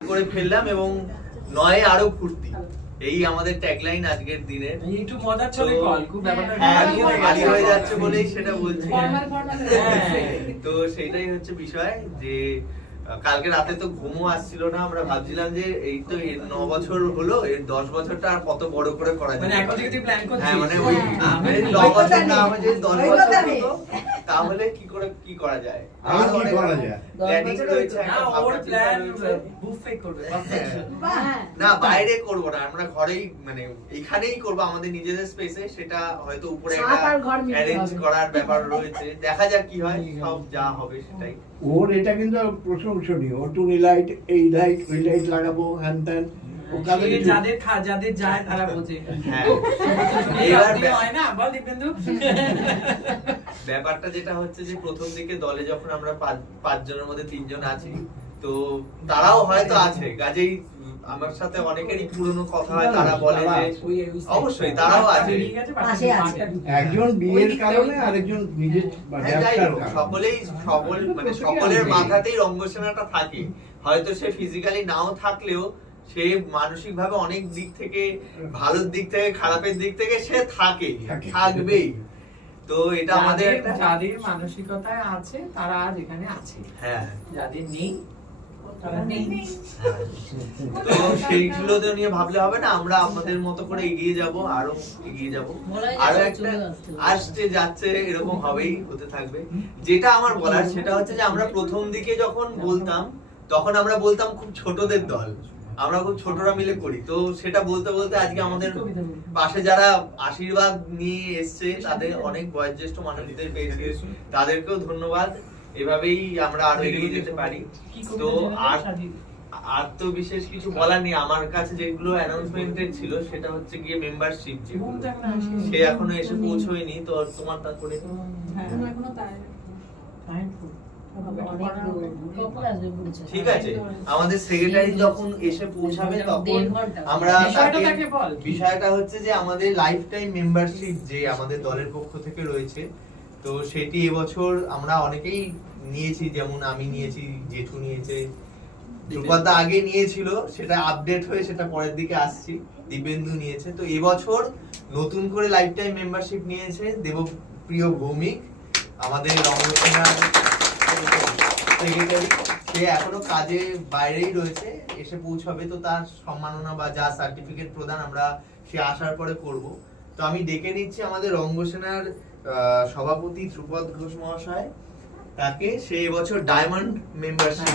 করে ফেললাম এবং নয় আরও ফুর্তি। এই আমাদের ট্যাগলাইন আজকের দিনে। একটু মজা চলে কল খুব ব্যাপারটা হ্যাঁ, হয়ে যাচ্ছে বলেই সেটা বলছি। হ্যাঁ। তো সেটাই হচ্ছে বিষয় যে কালকে রাতে তো ঘুমও আসছিল না আমরা ভাবছিলাম যে এই তো এর ন বছর হলো এর দশ বছরটা আর কত বড় করে করা মানে যায় এখন থেকে তুই প্ল্যান করছিস। হ্যাঁ মানে ওই হ্যাঁ। মানে ন বছর না নেই। আমার যদি দশ বছর হতো তাহলে কি করে কি করা যায়? আর কি করা যায়? প্ল্যানিং রয়েছে না ওর প্ল্যান বুফে করবে হ্যাঁ। না বাইরে করব না আমরা ঘরেই মানে এখানেই করব আমাদের নিজেদের স্পেসে সেটা হয়তো উপরে একটা আর ঘর মিলিয়ে অ্যারেঞ্জ করার ব্যাপার রয়েছে। দেখা যাক কি হয় সব যা হবে সেটাই। ওর এটা কিন্তু প্রশংসনীয়। ও টুনি লাইট এই লাইট ওই লাইট লাগাবো হ্যান ত্যান। ও কাদের সে কিছু- যাদের খা যাদের যায় তারা বোঝে। হ্যাঁ। হয় না? বল দীপেন্দু। ব্যাপারটা যেটা হচ্ছে যে প্রথম দিকে দলে যখন আমরা পাঁচ জনের মধ্যে তিনজন আছি তো তারাও হয়তো আছে। কাজেই আমার সাথে অনেকেরই পুরনো কথা হয় তারা বলে যে অবশ্যই তারাও আছে। একজন বিয়ের কারণে আরেকজন নিজের হ্যাঁ, ব্যবসার সকলেই সকল মানে সকলের মাথাতেই রঙ্গসেনাটা থাকে। হয়তো সে ফিজিক্যালি নাও থাকলেও সে মানসিক ভাবে অনেক দিক থেকে ভালোর দিক থেকে খারাপের দিক থেকে সে থাকে থাকে। থাকবেই। তো এটা আমাদের যাদের মানসিকতায় আছে তারা আজ এখানে আছে। হ্যাঁ। যাদের নেই তো সেইগুলো তো নিয়ে ভাবলে হবে না আমরা আমাদের মতো করে এগিয়ে যাব আরও এগিয়ে যাব। আরও একটা। আসছে যাচ্ছে এরকম হবেই হতে থাকবে। যেটা আমার বলার সেটা হচ্ছে যে আমরা প্রথম দিকে যখন বলতাম তখন আমরা বলতাম খুব ছোটদের দল। আমরা খুব ছোটরা মিলে করি। তো সেটা বলতে বলতে আজকে আমাদের পাশে যারা আশীর্বাদ নিয়ে এসছে তাদের অনেক বয়োজ্যেষ্ঠ মানুষদের পেয়েছি। তাদেরকেও ধন্যবাদ। এভাবেই আমরা আরও এগিয়ে যেতে পারি। তো আর আর তো বিশেষ কিছু বলার নেই। আমার কাছে যেগুলো অ্যানাউন্সমেন্টের ছিল সেটা হচ্ছে গিয়ে মেম্বারশিপ সে এখনও এসে পৌঁছয়নি। তো তোমার তারপরে কখন ঠিক আছে। আমাদের সেক্রেটারি যখন এসে পৌঁছাবে তখন আমরা। বিষয়টা হচ্ছে যে আমাদের লাইফ টাইম মেম্বারশিপ যে আমাদের দলের পক্ষ থেকে রয়েছে তো সেটি এবছর আমরা অনেকেই নিয়েছি, যেমন আমি নিয়েছি, জেঠু নিয়েছে। ধ্রুপদা আগে নিয়েছিল, সেটা আপডেট হয়ে সেটা পরের দিকে আসছি। দিবেন্দু নিয়েছে। তো এবছর নতুন করে লাইফ টাইম মেম্বারশিপ নিয়েছে দেবপ্রিয় ভৌমিক, আমাদের রঙ্গসেনার সেক্রেটারি সে এখনও কাজে বাইরেই রয়েছে, এসে পৌঁছাবে তো তার সম্মাননা বা যা সার্টিফিকেট প্রদান আমরা সে আসার পরে করব। তো আমি ডেকে নিচ্ছি আমাদের রঙ্গসেনার সভাপতি ধ্রুপদ ঘোষ মহাশয় তাকে সে এবছর ডায়মন্ড মেম্বারশিপ।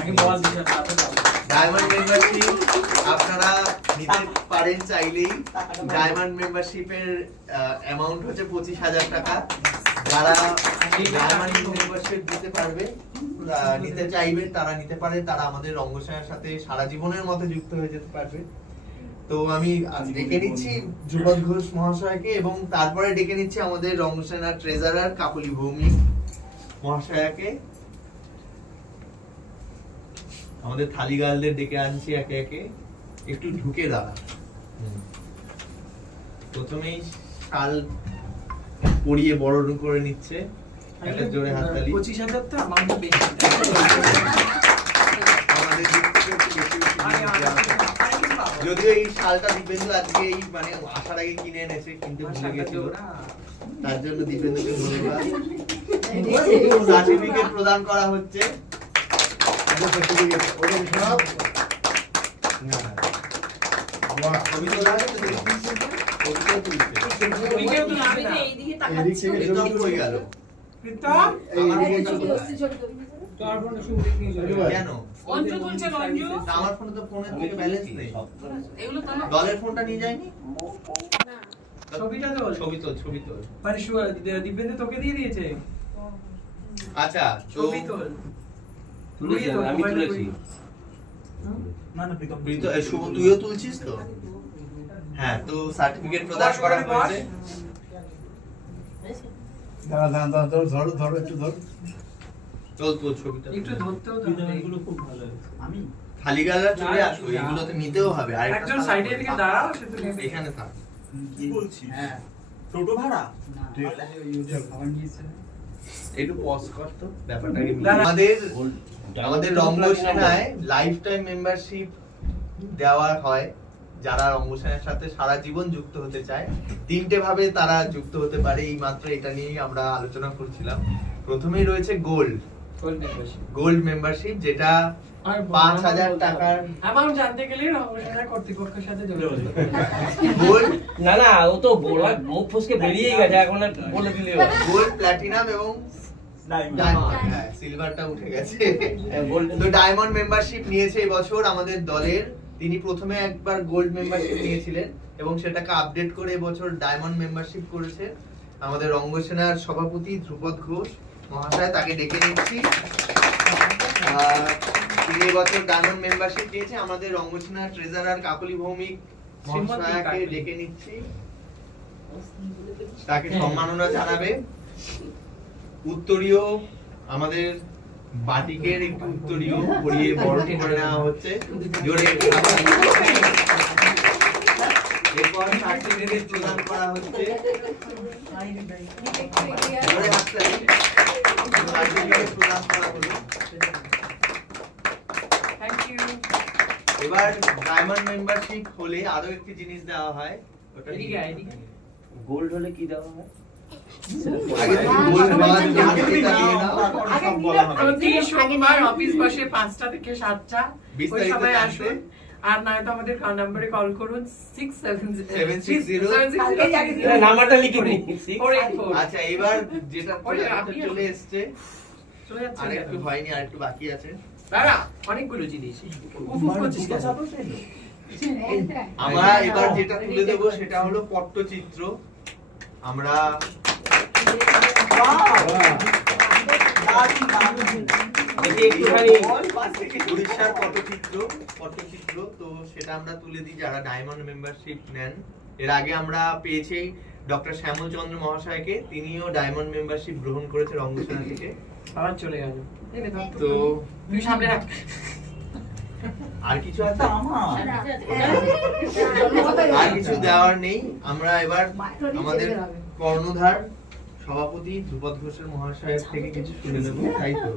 ডায়মন্ড মেম্বারশিপ আপনারা নিতে পারেন চাইলেই। ডায়মন্ড মেম্বারশিপের অ্যামাউন্ট হচ্ছে পঁচিশ হাজার টাকা। যারা ডায়মন্ড মেম্বারশিপ দিতে পারবে নিতে চাইবেন তারা নিতে পারে তারা আমাদের রঙ্গসায়ের সাথে সারা জীবনের মতো যুক্ত হয়ে যেতে পারবে। তো আমি ডেকে নিচ্ছি যুবক ঘোষ মহাশয়কে এবং তারপরে ডেকে নিচ্ছি আমাদের রঙ্গসেনার ট্রেজারার কাকলি ভৌমিক মহাশয়াকে। আমাদের থালি গালদের ডেকে আনছি একে একে। একটু ঢুকে দাঁড়া। প্রথমেই শাল পরিয়ে বরণ করে নিচ্ছে। একটা জোরে হাততালি। পঁচিশ হাজার তো আমাকে বেশি। আমাদের যদিও এই শালটা দীপেন্দু আজকে এই মানে আসার আগে কিনে এনেছে কিনতে আমার ভুলে গেছিল। তার জন্য দীপেন্দুকে ধন্যবাদ। সার্টিফিকেট প্রদান করা হচ্ছে। হয়ে। একবার। কেন? অঞ্জু তুলছে, অঞ্জু। আমার ফোনে তো ফোনের থেকে ব্যালেন্স নেই। এগুলো তো দলের ফোনটা নিয়ে যায়নি? ছবিটা তোল। ছবি তোল ছবি তোল। মানে দিব্যেন্দু তোকে দিয়ে দিয়েছে? আচ্ছা ছবি তোল। তুলেছি, তুই তোল, আমি তুলেছি। তুই। প্রীত- শুভ তুইও তুলছিস তো? হ্যাঁ তো সার্টিফিকেট প্রদান করা হয়েছে। দাঁড়া দাঁড়া ধরো ধরো একটু ধরো। চল ছবিটা। একটু ধরতেও তো হবে। খালি গালা চলে আসো এগুলোতে নিতেও হবে আর একজন সাইডে দিকে দাঁড়াও সে তো এখানে থাক। হ্যাঁ। টোটো ভাড়া? ঠিক একটু পজ কর তো ব্যাপারটাকে আমাদের লাইফ টাইম মেম্বারশিপ দেওয়া হয়। যারা রঙ্গসেনের সাথে সারা জীবন যুক্ত হতে চায় তিনটে ভাবে তারা যুক্ত হতে পারে এই মাত্র এটা নিয়েই আমরা আলোচনা করছিলাম। প্রথমেই রয়েছে গোল্ড গোল্ড মেম্বারশিপ যেটা পাঁচ হাজার টাকার অ্যামাউন্ট জানতে গেলে কর্তৃপক্ষের সাথে। গোল্ড না না ও তো বলা মুখ ফসকে বেরিয়েই গেছে এখন বলে দিলে গোল্ড প্ল্যাটিনাম এবং ডায়মন্ড ডায়মন্ড হ্যাঁ সিলভারটা উঠে গেছে। তো ডায়মন্ড মেম্বারশিপ নিয়েছে এবছর আমাদের দলের। তিনি প্রথমে একবার গোল্ড মেম্বারশিপ নিয়েছিলেন এবং সেটাকে আপডেট করে এবছর ডায়মন্ড মেম্বারশিপ করেছে। আমাদের রঙ্গসেনার সভাপতি ধ্রুপদ ঘোষ। মহাশয় তাকে ডেকে নিচ্ছি। আর তিনি এবছর ডায়মন্ড মেম্বারশিপ আমাদের ট্রেজারার কাকলি ভৌমিক মহাশয়াকে ডেকে নিচ্ছি। তাকে সম্মাননা জানাবে। উত্তরীয় আমাদের বাটিকের একটু উত্তরীয় পরিয়ে করে নেওয়া হচ্ছে। জোরে এরপর সার্টিফিকেট প্রদান করা হচ্ছে। সার্টিফিকেট প্রদান করা হলো থ্যাংক ইউ এবার ডায়মন্ড মেম্বারশিপ হলে আরও একটি জিনিস দেওয়া হয় ওটা এদিকে এদিকে গোল্ড হলে কি দেওয়া হয়। প্রতি সোমবার অফিস বসে পাঁচটা থেকে সাতটা ওই সময় আসুন। আর নয়তো আমাদের নাম্বারে কল করুন সিক্স সেভেন 760 না, নাম্বারটা লিখে নিই। আচ্ছা এবার যেটা চলে- চলে এসছে চলে আর একটু হয়নি আর একটু বাকি আছে। দাঁড়া অনেকগুলো জিনিস। উফুফ করছিস কেন? আমরা এবার যেটা তুলে দেব সেটা হলো পট্টচিত্র। আমরা একটুখানি। উড়িষ্যার পটচিত্র পটচিত্র তো সেটা আমরা তুলে দিই যারা ডায়মন্ড মেম্বারশিপ নেন। এর আগে আমরা পেয়েছি ডক্টর শ্যামল চন্দ্র মহাশয়কে তিনিও ডায়মন্ড মেম্বারশিপ গ্রহণ করেছে রঙ্গসেনা থেকে। আবার চলে গেল। তো তুই সামনে রাখ। আর কিছু আছে? আর কিছু দেওয়ার নেই। আমরা এবার আমাদের কর্ণধার সভাপতি ধ্রুপদ ঘোষের মহাশয়ের থেকে কিছু শুনে নেব তাই তো?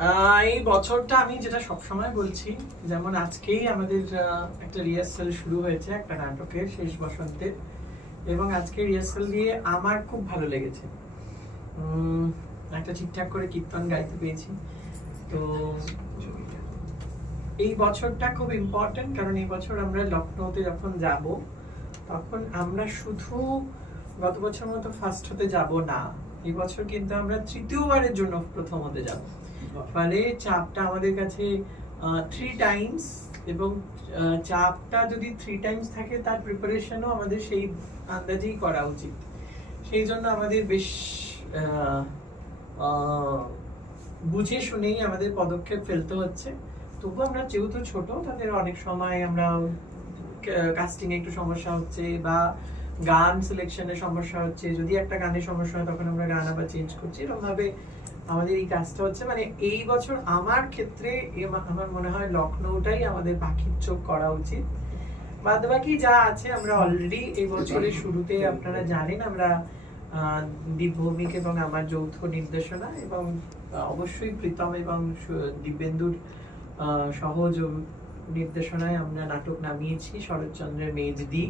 আহ, এই বছরটা আমি যেটা সবসময় বলছি যেমন আজকেই আমাদের একটা রিহার্সাল শুরু হয়েছে একটা নাটকের শেষ বসন্তের এবং আজকে রিহার্সাল দিয়ে আমার খুব ভালো লেগেছে। উম, একটা ঠিকঠাক করে কীর্তন গাইতে পেয়েছি। তো এই বছরটা খুব ইম্পর্টেন্ট কারণ এই বছর আমরা লখনৌতে যখন যাব তখন আমরা শুধু গত বছর মতো ফার্স্ট হতে যাব না। এই বছর কিন্তু আমরা তৃতীয়বারের জন্য প্রথম হতে যাব। ফলে চাপটা আমাদের কাছে থ্রি টাইমস এবং চাপটা যদি থ্রি টাইমস থাকে, তার প্রিপারেশনও আমাদের সেই আন্দাজেই করা উচিত। সেই জন্য আমাদের বেশ বুঝে শুনেই আমাদের পদক্ষেপ ফেলতে হচ্ছে। তবু আমরা যেহেতু ছোট, তাদের অনেক সময় আমরা কাস্টিং একটু সমস্যা হচ্ছে বা গান সিলেকশনের সমস্যা হচ্ছে যদি একটা গানের সমস্যা হয় তখন আমরা গান আবার চেঞ্জ করছি। এরকম ভাবে আমাদের এই কাজটা হচ্ছে। মানে এই বছর আমার ক্ষেত্রে আমার মনে হয় লখনৌটাই আমাদের পাখির চোখ করা উচিত। বাদ বাকি যা আছে আমরা অলরেডি এই বছরের শুরুতে আপনারা জানেন আমরা আহ, দীপ ভৌমিক এবং আমার যৌথ নির্দেশনা এবং অবশ্যই প্রীতম এবং দিব্যেন্দুর সহজ নির্দেশনায় আমরা নাটক নামিয়েছি, শরৎচন্দ্রের মেজদি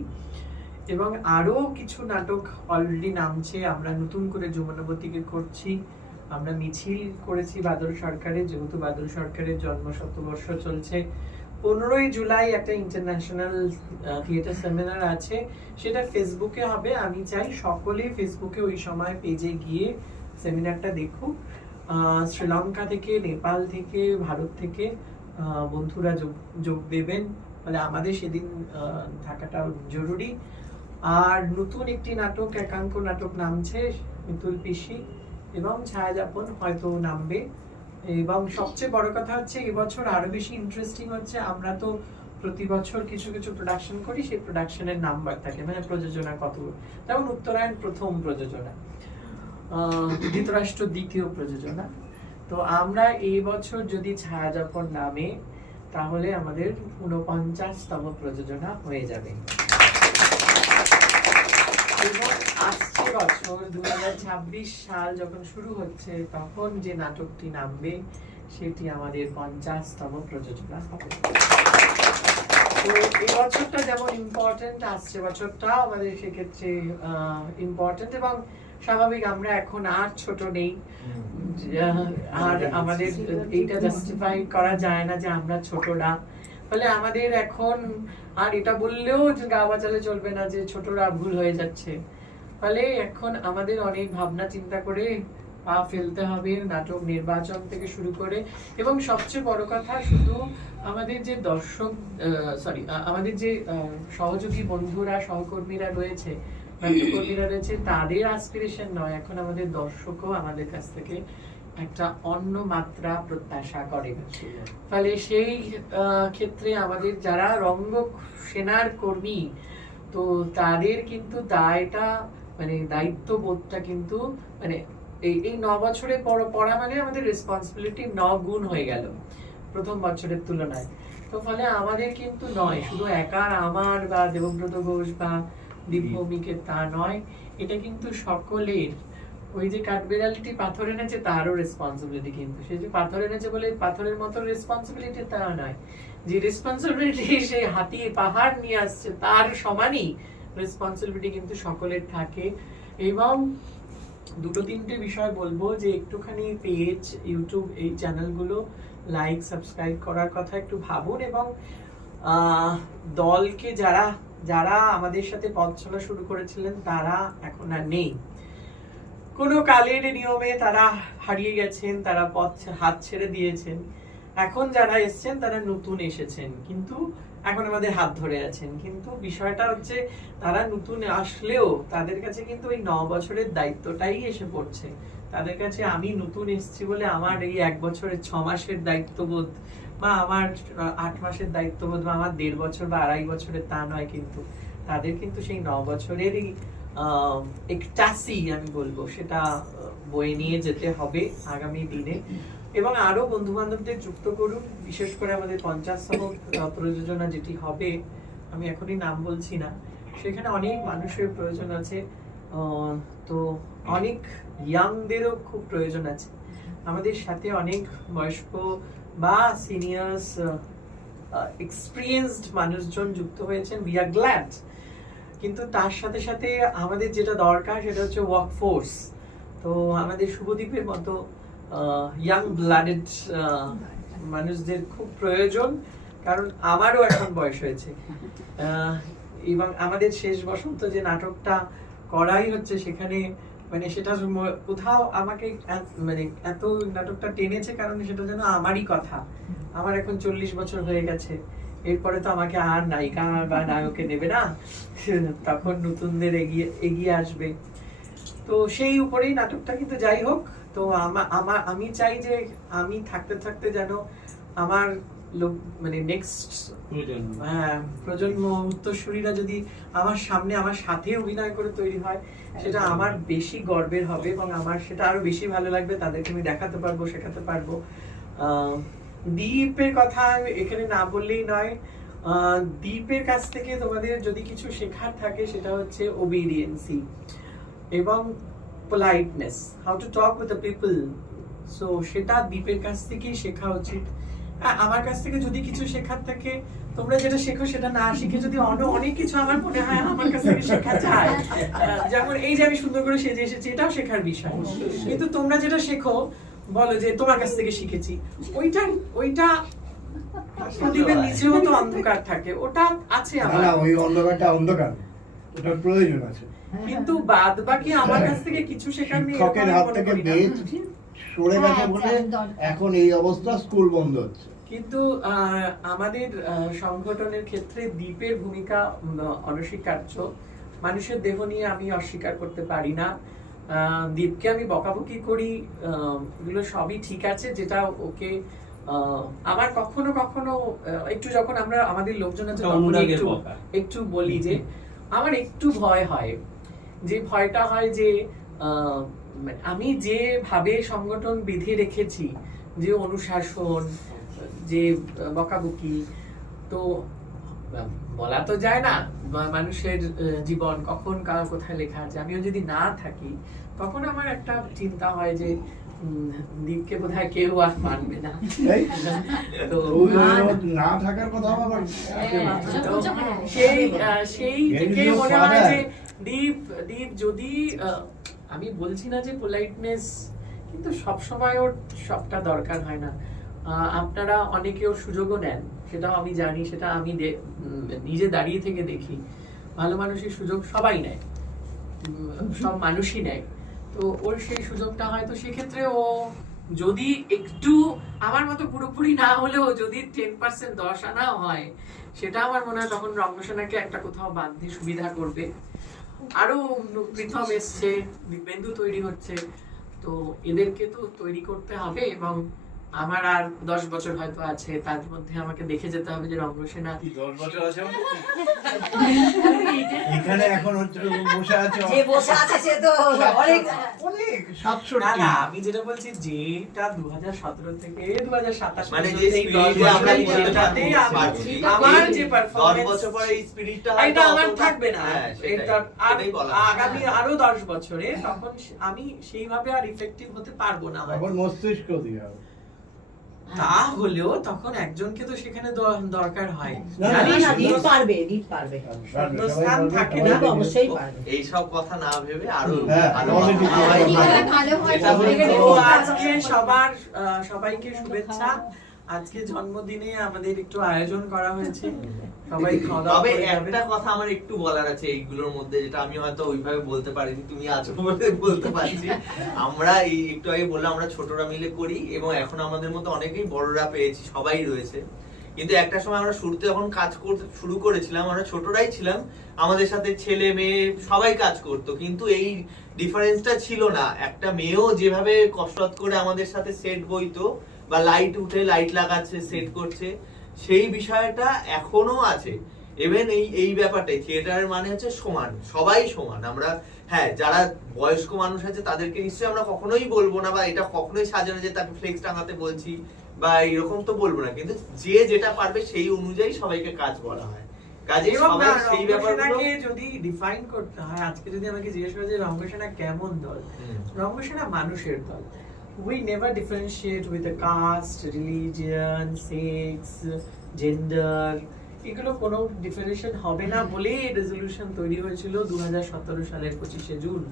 এবং আরও কিছু নাটক অলরেডি নামছে, আমরা নতুন করে যমুনাবতীকে করছি। আমরা মিছিল করেছি বাদল সরকারের, যেহেতু বাদল সরকারের জন্ম শতবর্ষ চলছে। পনেরোই জুলাই একটা ইন্টারন্যাশনাল থিয়েটার সেমিনার আছে। সেটা ফেসবুকে হবে। আমি চাই সকলে ফেসবুকে ওই সময় পেজে গিয়ে সেমিনারটা দেখুক। শ্রীলঙ্কা থেকে, নেপাল থেকে, ভারত থেকে বন্ধুরা যোগ দেবেন। ফলে আমাদের সেদিন থাকাটা জরুরি। আর নতুন একটি নাটক, একাঙ্ক নাটক নামছে মিতুল পিসি এবং ছায়াযাপন হয়তো নামবে। এবং সবচেয়ে বড় কথা হচ্ছে এবছর আরও বেশি ইন্টারেস্টিং হচ্ছে। আমরা তো প্রতি বছর কিছু কিছু প্রোডাকশন করি, সেই প্রোডাকশনের নাম্বার থাকে। মানে প্রযোজনা কত? যেমন উত্তরায়ণ প্রথম প্রযোজনা ধৃতরাষ্ট্র দ্বিতীয় প্রযোজনা। তো আমরা এই বছর যদি ছায়াযাপন নামে, তাহলে আমাদের উনপঞ্চাশতম প্রযোজনা হয়ে যাবে। এবং আসছে বছর দু হাজার ছাব্বিশ সাল যখন শুরু হচ্ছে, তখন যে নাটকটি নামবে, সেটি আমাদের পঞ্চাশতম প্রযোজনা হবে। তো এই বছরটা যেমন ইম্পর্টেন্ট আসছে বছরটা আমাদের সেক্ষেত্রে ইম্পর্টেন্ট এবং স্বাভাবিক আমরা এখন আর ছোট নেই। আর আমাদের এইটা জাস্টিফাই করা যায় না যে আমরা ছোটরা। ফলে আমাদের এখন আর এটা বললেও গা চলবে না যে ছোটরা ভুল হয়ে যাচ্ছে। ফলে এখন আমাদের অনেক ভাবনা চিন্তা করে পা ফেলতে হবে, নাটক নির্বাচন থেকে শুরু করে। এবং সবচেয়ে বড় কথা শুধু আমাদের যে দর্শক সরি আমাদের যে সহযোগী বন্ধুরা, সহকর্মীরা রয়েছে রয়েছে তাদের নয়, এখন আমাদের দর্শকও আমাদের কাছ থেকে একটা অন্য মাত্রা প্রত্যাশা করে। ফলে সেই ক্ষেত্রে আমাদের যারা রঙ্গ সেনার কর্মী, তো তাদের কিন্তু দায়টা মানে দায়িত্ববোধটা কিন্তু মানে এই এই ন বছরে পড়া মানে আমাদের রেসপন্সিবিলিটি ন গুণ হয়ে গেল প্রথম বছরের তুলনায়। তো ফলে আমাদের কিন্তু নয়, শুধু একার আমার বা দেবব্রত ঘোষ বা দীপভূমিকে তা নয়। এটা কিন্তু সকলের। ওই যে কাঠবেড়ালিটি পাথর এনেছে তারও রেসপন্সিবিলিটি কিন্তু। সে যে পাথর এনেছে বলে পাথরের মতো রেসপন্সিবিলিটি তা নয়। যে রেসপন্সিবিলিটি সে হাতি পাহাড় নিয়ে আসছে তার সমানই রেসপন্সিবিলিটি কিন্তু সকলের থাকে। এবং দুটো তিনটে বিষয় বলব যে একটুখানি পেজ ইউটিউব এই চ্যানেলগুলো লাইক সাবস্ক্রাইব করার কথা একটু ভাবুন এবং আহ, দলকে যারা যারা আমাদের সাথে পথ চলা শুরু করেছিলেন, তারা এখন আর নেই। কোনো কালের নিয়মে তারা হারিয়ে গেছেন, তারা পথ হাত ছেড়ে দিয়েছেন। এখন যারা এসেছেন, তারা নতুন এসেছেন। কিন্তু এখন আমাদের হাত ধরে আছেন। কিন্তু বিষয়টা হচ্ছে, তারা নতুন আসলেও তাদের কাছে কিন্তু ওই ন বছরের দায়িত্বটাই এসে পড়ছে। তাদের কাছে আমি নতুন এসেছি বলে আমার এই এক বছরের ছ মাসের দায়িত্ববোধ বা আমার আট মাসের দায়িত্ববোধ বা আমার দেড় বছর বা আড়াই বছরের তা নয় কিন্তু, তাদের কিন্তু সেই ন বছরেরই একটাসি আমি বলব, সেটা বয়ে নিয়ে যেতে হবে আগামী দিনে। এবং আরও বন্ধু বান্ধবদের যুক্ত করুন, বিশেষ করে আমাদের পঞ্চাশতম প্রযোজনা যেটি হবে, আমি এখনই নাম বলছি না, সেখানে অনেক মানুষের প্রয়োজন আছে তো অনেক ইয়াংদেরও খুব প্রয়োজন আছে। আমাদের সাথে অনেক বয়স্ক বা সিনিয়র্স এক্সপিরিয়েন্সড মানুষজন যুক্ত হয়েছেন উই আর গ্ল্যাড কিন্তু তার সাথে সাথে আমাদের যেটা দরকার সেটা হচ্ছে ওয়ার্ক ফোর্স তো আমাদের শুভদ্বীপের মতো ইয়াং ব্লাডেড মানুষদের খুব প্রয়োজন কারণ আমারও এখন বয়স হয়েছে। এবং আমাদের শেষ বসন্ত যে নাটকটা করাই হচ্ছে সেখানে মানে সেটা কোথাও আমাকে মানে এত নাটকটা টেনেছে কারণ সেটা যেন আমারই কথা। আমার এখন চল্লিশ বছর হয়ে গেছে। এরপরে তো আমাকে আর নায়িকা বা নায়কে নেবে না। তখন নতুনদের এগিয়ে এগিয়ে আসবে। তো সেই উপরেই নাটকটা কিন্তু যাই হোক, তো আমা- আমার, আমি চাই যে আমি থাকতে থাকতে যেন আমার লোক মানে নেক্সট হ্যাঁ প্রজন্ম উত্তরসূরিরা যদি আমার সামনে আমার সাথে অভিনয় করে তৈরি হয় সেটা আমার বেশি গর্বের হবে এবং আমার সেটা আরও বেশি ভালো লাগবে তাদেরকে আমি দেখাতে পারব শেখাতে পারব। দ্বীপের কথা এখানে না বললেই নয়। দ্বীপের কাছ থেকে তোমাদের যদি কিছু শেখার থাকে সেটা হচ্ছে ওবিডিয়েন্সি এবং politeness how to talk with the people so সেটা দ্বীপের কাছ থেকেই শেখা উচিত। আমার কাছ থেকে যদি কিছু শেখার থাকে তোমরা যেটা শেখো সেটা না শিখে যদি অন্য অনেক কিছু আমার মনে হয় আমার কাছ থেকে শেখা যায়। যেমন এই যে আমি সুন্দর করে সেজে এসেছি এটাও শেখার বিষয়। কিন্তু তোমরা যেটা শেখো বলো যে তোমার কাছ থেকে শিখেছি। ওইটা ওইটা প্রদীপের নিচেও তো অন্ধকার থাকে ওটা আছে আমার। ওই অন্ধকারটা অন্ধকার ওটার প্রয়োজন আছে। কিন্তু বাদ বাকি আমার কাছ থেকে কিছু শেখার নেই সরে গেছে হ্যাঁ, বলে এখন এই অবস্থা স্কুল বন্ধ হচ্ছে। কিন্তু আমাদের সংগঠনের ক্ষেত্রে দ্বীপের ভূমিকা অনস্বীকার্য। মানুষের দেহ নিয়ে আমি অস্বীকার করতে পারি না। আহ, দ্বীপকে আমি বকাবকি করি আহ, এগুলো সবই ঠিক আছে যেটা ওকে আহ, আমার কখনো কখনো আহ, একটু যখন আমরা আমাদের লোকজন আছে একটা একটু বলি যে আমার একটু ভয় হয়। যে ভয়টা হয় যে আহ, আমি যেভাবে সংগঠন বেঁধে রেখেছি যে অনুশাসন যে বকাবকি তো বলা তো যায় না মানুষের জীবন কখন কার কোথায় লেখা আছে। আমিও যদি না থাকি তখন আমার একটা চিন্তা হয় যে দীপকে বোধহয় কেউ আর মানবে না। তো না থাকার কথা আবার হ্যাঁ, পড়ে। সেই আহ, সেই মনে হয় যে দীপ দীপ যদি আহ, আমি বলছি না যে পোলাইটনেস কিন্তু সব সময় ওর সবটা দরকার হয় না। আপনারা অনেকে ওর সুযোগও নেন, সেটাও আমি জানি, সেটা আমি নিজে দাঁড়িয়ে থেকে দেখি। ভালো মানুষের সুযোগ সবাই নেয় সব মানুষই নেয়। তো ওর সেই সুযোগটা হয়তো সেক্ষেত্রে ও যদি একটু আমার মতো পুরোপুরি না হলেও যদি টেন পার্সেন্ট দশ আনা হয়, সেটা আমার মনে হয় তখন রঙ্গসেনাকে একটা কোথাও বাঁধতে সুবিধা করবে। আরও প্রীতম এসছে দিব্যেন্দু তৈরি হচ্ছে তো এদেরকে তো তৈরি করতে হবে এবং আমার আর দশ বছর হয়তো আছে তার মধ্যে আমাকে দেখে যেতে হবে যে দশ বছর আছে মানে? এখানে এখন বসে আছে যে বসে আছে সে তো অনেক। অনেক না না আমি যেটা বলছি যেটা দু হাজার সতেরো থেকে দু হাজার সাতাশ মানে যে স্পিরিটে আমরা আমার যে দশ পারফরমেন্স বছর পরে এই স্পিরিটটা এটা আমার থাকবে না। এটা আর আগামী আরও দশ বছরে তখন আমি সেইভাবে আর ইফেক্টিভ হতে পারব না। তখন মস্তিষ্ক দিয়ে তা হলেও তখন একজনকে তো সেখানে দরকার হয়। পারবে পারবে। থাকে না। অবশ্যই পারবে। এইসব কথা না ভেবে আরও হ্যাঁ, আজকে সবার আহ, সবাইকে শুভেচ্ছা। আজকে জন্মদিনে আমাদের একটু আয়োজন করা হয়েছে। সবাই খাওয়া তবে একটা কথা আমার একটু বলার আছে এইগুলোর মধ্যে যেটা আমি হয়তো ওইভাবে বলতে পারিনি তুমি আছো বলে বলতে পারছি। আমরা এই একটু আগে বললাম আমরা ছোটরা মিলে করি এবং এখন আমাদের মতো অনেকেই বড়রা পেয়েছি সবাই রয়েছে। কিন্তু একটা সময় আমরা শুরুতে যখন কাজ করতে শুরু করেছিলাম আমরা ছোটরাই ছিলাম আমাদের সাথে ছেলে মেয়ে সবাই কাজ করতো কিন্তু এই ডিফারেন্সটা ছিল না। একটা মেয়েও যেভাবে কসরত করে আমাদের সাথে সেট বইতো বা লাইট উঠে লাইট লাগাচ্ছে সেট করছে সেই বিষয়টা এখনও আছে। ইভেন এই এই ব্যাপারটাই থিয়েটারের মানে হচ্ছে সমান সবাই সমান। আমরা হ্যাঁ যারা বয়স্ক মানুষ আছে তাদেরকে নিশ্চয়ই আমরা কখনোই বলব না বা এটা কখনোই সাজানো যে তাকে ফ্লেক্স টাঙাতে বলছি বা এরকম তো বলব না। কিন্তু যে যেটা পারবে সেই অনুযায়ী সবাইকে কাজ বলা হয়। কাজে সবাই সেই ব্যাপারগুলো যদি ডিফাইন করতে হয় আজকে যদি আমাকে জিজ্ঞেস করে যে রঙ্গসেনা কেমন দল। রঙ্গসেনা মানুষের দল। We never differentiate with the caste religion sex gender এগুলো কোনো ডিফারেন্সিয়েশন হবে না বলেই রেজলিউশন তৈরি হয়েছিল দুই হাজার সতেরো সালের পঁচিশে জুন।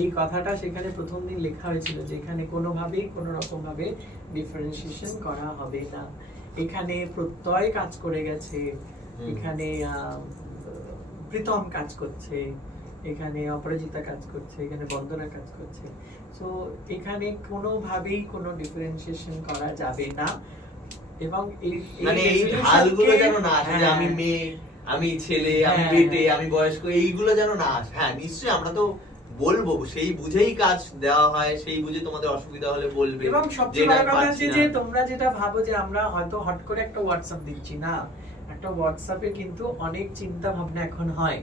এই কথাটা সেখানে প্রথম দিন লেখা হয়েছিল যে এখানে কোনোভাবেই কোনো রকম ভাবে ডিফারেন্সিয়েশন করা হবে না। এখানে প্রত্যয় কাজ করে গেছে। এখানে প্রীতম কাজ করছে। এখানে অপরাজিতা কাজ করছে এখানে বন্দনা কাজ করছে। সো এখানে কোনোভাবেই কোনো ডিফারেন্সিয়েশন করা যাবে না। এবং মানে এই ঢালগুলো যেন না আসে যে আমি হ্যাঁ। মেয়ে আমি ছেলে আমি হ্যাঁ। বেটে আমি বয়স্ক এইগুলো যেন না আসে। হ্যাঁ নিশ্চয়ই আমরা তো বলব সেই বুঝেই কাজ দেওয়া হয় সেই বুঝে তোমাদের অসুবিধা হলে বলবে এবং সবচেয়ে বড় কথা হচ্ছে যে তোমরা যেটা ভাবো যে আমরা হয়তো হট করে একটা হোয়াটসঅ্যাপ দিচ্ছি না। একটা হোয়াটসঅ্যাপে কিন্তু অনেক চিন্তা ভাবনা এখন হয়।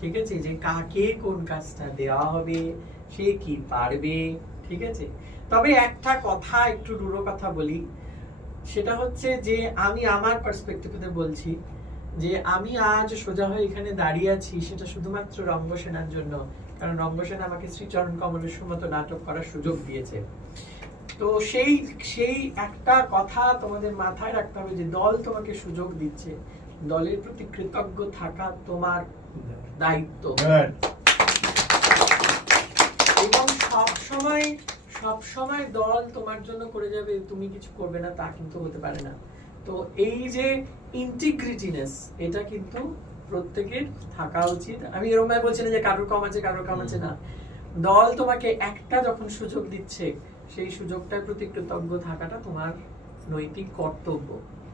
ঠিক আছে? যে কাকে কোন কাজটা দেওয়া হবে, সে কি পারবে? ঠিক আছে? তবে একটা কথা একটু রুড়ো কথা বলি। সেটা হচ্ছে যে আমি আমার পার্সপেক্টিভে বলছি যে আমি আজ সোজা হয়ে এখানে দাঁড়িয়ে আছি, সেটা শুধুমাত্র রঙ্গসেনার জন্য। কারণ রঙ্গসেনা আমাকে শ্রীচরণ কমলেশ্বর মতো নাটক করার সুযোগ দিয়েছে। তো সেই সেই একটা কথা তোমাদের মাথায় রাখতে হবে যে দল তোমাকে সুযোগ দিচ্ছে। দলের প্রতি কৃতজ্ঞ থাকা তোমার দায়িত্ব। এবং সব সময় সব সময় দল তোমার জন্য করে যাবে তুমি কিছু করবে না তা কিন্তু হতে পারে না। তো এই যে ইন্টিগ্রিটিনেস এটা কিন্তু প্রত্যেকের থাকা উচিত। আমি এরকম বলছি না যে কারোর কম আছে কারোর কম আছে না। দল তোমাকে একটা যখন সুযোগ দিচ্ছে সেই সুযোগটার প্রতি কৃতজ্ঞ থাকাটা তোমার নৈতিক কর্তব্য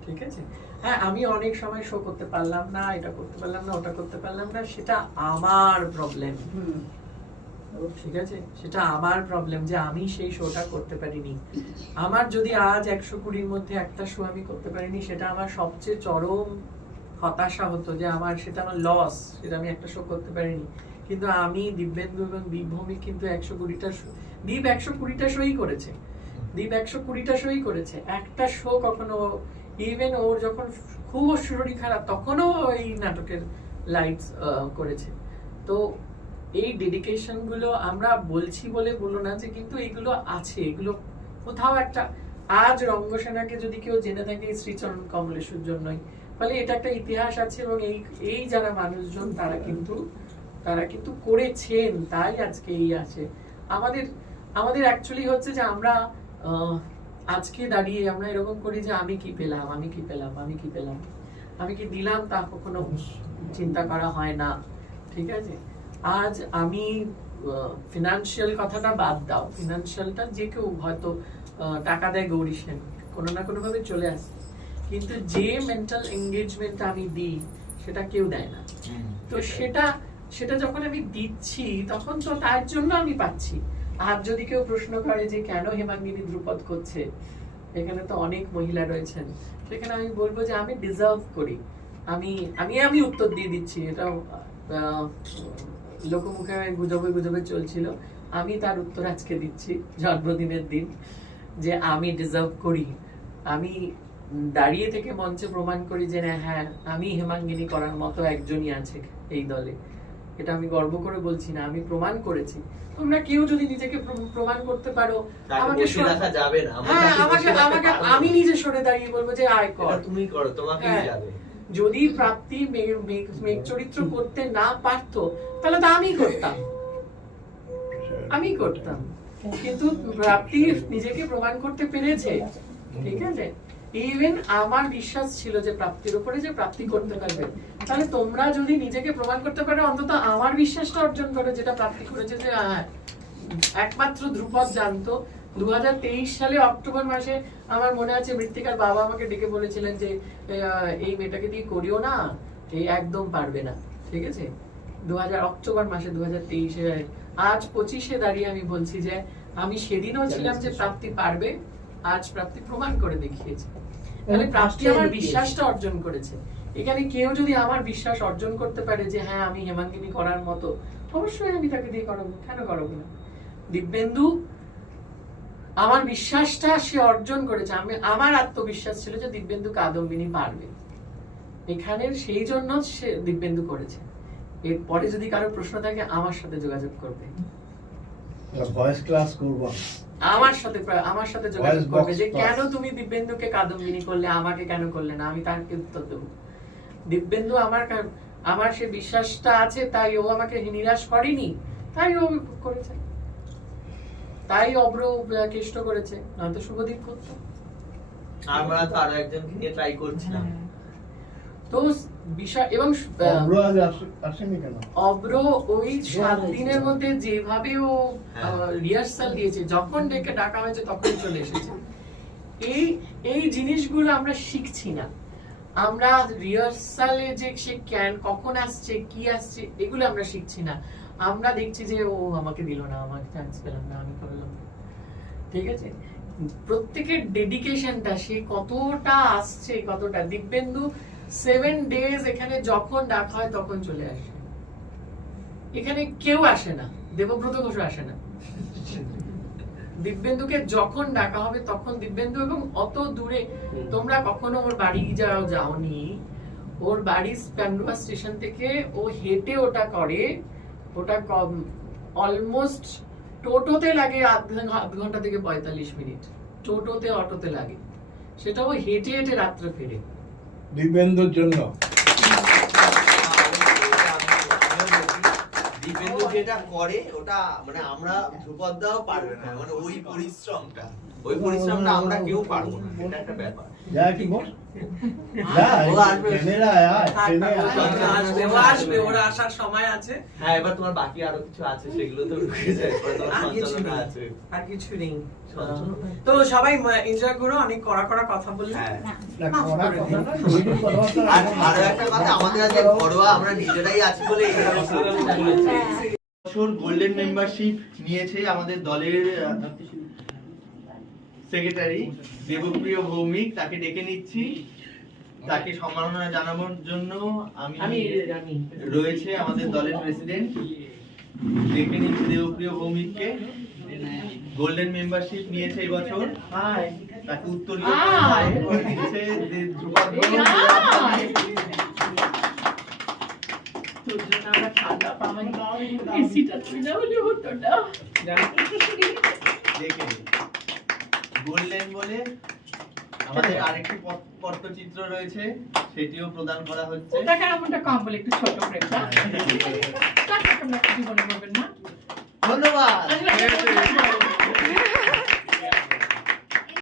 ঠিক আছে? হ্যাঁ আমি অনেক সময় শো করতে পারলাম না এটা করতে পারলাম না ওটা করতে পারলাম না সেটা আমার প্রবলেম ঠিক আছে সেটা আমার প্রবলেম যে আমি সেই শোটা করতে পারিনি। আমার যদি আজ একশো কুড়ির মধ্যে একটা শো আমি করতে পারিনি সেটা আমার সবচেয়ে চরম হতাশা হতো যে আমার সেটা আমার লস সেটা আমি একটা শো করতে পারিনি। কিন্তু আমি দিব্যেন্দু এবং দীপ কিন্তু একশো কুড়িটা show- দীপ একশো কুড়িটা শোই করেছে। দীপ একশো কুড়িটা শোই করেছে। একটা শো কখনো ইভেন ওর যখন খুব শরীর খারাপ, তখনও এই নাটকের লাইটস করেছে। তো এই ডেডিকেশনগুলো আমরা বলছি বলে বলো না যে, কিন্তু এগুলো আছে, এগুলো কোথাও একটা আজ রঙ্গসেনাকে যদি কেউ জেনে থাকে শ্রীচরণ কমলেশ্বর জন্যই, ফলে এটা একটা ইতিহাস আছে এবং এই এই যারা মানুষজন, তারা কিন্তু তারা কিন্তু করেছেন, তাই আজকে এই আছে। আমাদের আমাদের অ্যাকচুয়ালি হচ্ছে যে আমরা আজকে দাঁড়িয়ে আমরা এরকম করি যে আমি কি পেলাম আমি কি পেলাম আমি কি পেলাম? আমি কি দিলাম তা কখনো চিন্তা করা হয় না ঠিক আছে? আজ আমি ফিনান্সিয়াল কথাটা বাদ দাও। ফিনান্সিয়ালটা যে কেউ হয়তো টাকা দেয় গৌরী সেন কোনো না কোনোভাবে চলে আসে। কিন্তু যে মেন্টাল এঙ্গেজমেন্ট আমি দিই সেটা কেউ দেয় না। তো সেটা সেটা যখন আমি দিচ্ছি তখন তো তার জন্য আমি পাচ্ছি। আর যদি কেউ প্রশ্ন করে যে কেন হেমাঙ্গিনী ধ্রুপদ করছে, এখানে তো অনেক মহিলা রয়েছেন, সেখানে আমি বলব যে আমি ডিজার্ভ করি। আমি আমি আমি উত্তর দিয়ে দিচ্ছি, এটা লোকমুখে গুজবে গুজবে চলছিল। আমি তার উত্তর আজকে দিচ্ছি, জন্মদিনের দিন, যে আমি ডিজার্ভ করি। আমি দাঁড়িয়ে থেকে মঞ্চে প্রমাণ করি যে হ্যাঁ আমি হেমাঙ্গিনী করার মতো একজনই আছে এই দলে। এটা আমি গর্ব করে বলছি না আমি প্রমাণ করেছি। তোমরা কেউ যদি নিজেকে প্রমাণ করতে পারো আমাকে রাখা যাবে না। হ্যাঁ আমাকে আমাকে আমি নিজে সরে দাঁড়িয়ে বলব যে আয় কর। তুমি করো তোমাকেই হ্যাঁ। যাবে। যদি প্রাপ্তি মেঘ চরিত্র করতে না পারতো তাহলে তো আমি করতাম। আমি করতাম। কিন্তু প্রাপ্তি নিজেকে প্রমাণ করতে পেরেছে। ঠিক আছে? ইভেন আমার বিশ্বাস ছিল যে প্রাপ্তির উপরে যে প্রাপ্তি করতে পারবে। তাহলে তোমরা যদি নিজেকে প্রমাণ করতে পারো অন্তত আমার বিশ্বাসটা অর্জন করো যেটা প্রাপ্তি করেছে যে একমাত্র ধ্রুপদ জানতো। দু সালে অক্টোবর মাসে আমার মনে আছে মৃত্তিকার বাবা আমাকে ডেকে বলেছিলেন যে এই মেয়েটাকে দিয়ে করিও না এই একদম পারবে না। ঠিক আছে? দু অক্টোবর মাসে দু হাজার তেইশে আজ পঁচিশে দাঁড়িয়ে আমি বলছি যে আমি সেদিনও ছিলাম যে প্রাপ্তি পারবে আজ প্রাপ্তি প্রমাণ করে দেখিয়েছে। তাহলে প্রাপ্তি আমার বিশ্বাসটা অর্জন করেছে। এখানে কেউ যদি আমার বিশ্বাস অর্জন করতে পারে যে হ্যাঁ আমি হেমাঙ্গিনী করার মতো অবশ্যই আমি তাকে দিয়ে করাবো। কেন করাবো না? দিব্যেন্দু আমার বিশ্বাসটা সে অর্জন করেছে। আমি আমার আত্মবিশ্বাস ছিল যে দিব্যেন্দু কাদম্বিনী পারবে। এখানে সেই জন্য সে দিব্যেন্দু করেছে। এরপরে যদি কারও প্রশ্ন থাকে আমার সাথে যোগাযোগ করবে। ভয়েস ক্লাস করব। আমার সাথে আমার সাথে যোগাযোগ করবে যে কেন তুমি দিব্যেন্দুকে কাদম্বিনী করলে আমাকে কেন করলে না? আমি তাকে উত্তর দেবো। দিব্যেন্দু আমার আমার সে বিশ্বাসটা আছে তাই ও আমাকে নিরাশ করেনি তাই ও করেছে। তাই অব্র কেষ্ট করেছে নয়তো শুভদীপ করতো। আমরা তো আরও একজনকে নিয়ে ট্রাই করছিলাম। তো বিষয় এবং অব্র ওই সাত দিনের মধ্যে যেভাবে ও হ্যাঁ। রিহার্সাল দিয়েছে যখন ডেকে ডাকা হয়েছে তখনই চলে এসেছে। এই এই জিনিসগুলো আমরা শিখছি না। আমরা রিহার্সালে যে সে ক্যান কখন আসছে কি আসছে এগুলো আমরা শিখছি না। আমরা দেখছি যে ও আমাকে দিল না আমাকে চান্স পেলাম না আমি করলাম ঠিক আছে? প্রত্যেকের ডেডিকেশনটা সে কতটা আসছে কতটা দিব্যেন্দু সেভেন ডেজ এখানে যখন ডাকা হয় তখন চলে আসে। এখানে কেউ আসে না। দেবব্রত ঘোষ আসে না। দিব্যেন্দুকে যখন ডাকা হবে তখন দিব্যেন্দু এবং অত দূরে তোমরা কখনো ওর বাড়ি যাও যাওনি। ওর বাড়ি প্যান্ডুয়া স্টেশন থেকে ও হেঁটে ওটা করে। ওটা অলমোস্ট টোটোতে লাগে আধ ঘণ্টা থেকে পঁয়তাল্লিশ মিনিট। টোটোতে অটোতে লাগে। সেটা ও হেঁটে হেঁটে রাত্রে ফেরে। দিব্যেন্দুর জন্য দীপেন্দু যেটা করে ওটা মানে আমরা ধ্রুপদ দাও পারবে না মানে ওই পরিশ্রমটা ওই পরিশ্রমটা আমরা কেউ পারব না এটা একটা ব্যাপার যা কি বল যা ও আসবে। ট্রেনে আয় আয় ট্রেনে ও আয়। আসবে ও আসবে ওর আসার সময় আছে হ্যাঁ এবার তোমার বাকি আরও কিছু আছে সেগুলো তো ঢুকে যায় তোমার আর কিছু নেই আর কিছু নেই। তো সবাই এনজয় করো অনেক কড়া কড়া কথা বললে হ্যাঁ। আর একটা কথা আমাদের আজকে ঘরোয়া আমরা নিজেরাই আছি বলে বছর গোল্ডেন মেম্বারশিপ নিয়েছে আমাদের দলের সেক্রেটারি দেবপ্রিয় ভৌমিক তাকে ডেকে নিচ্ছি। তাকে সম্মাননা জানানোর জন্য আমি আমি জানি রয়েছে আমাদের দলের প্রেসিডেন্ট ডেকে নিচ্ছি দেবপ্রিয় ভৌমিককে। গোল্ডেন মেম্বারশিপ নিয়েছে এবছর তাকে উত্তরীয় দিচ্ছে গোল্ডেন বলে আমাদের আরেকটি পট্টচিত্র রয়েছে সেটিও প্রদান করা হচ্ছে। ওটাকে এমনটা কম বলে? একটু ছোট প্রেমটা হ্যাঁ, তার আপনারা কিছু মনে করবেন না? ধন্যবাদ।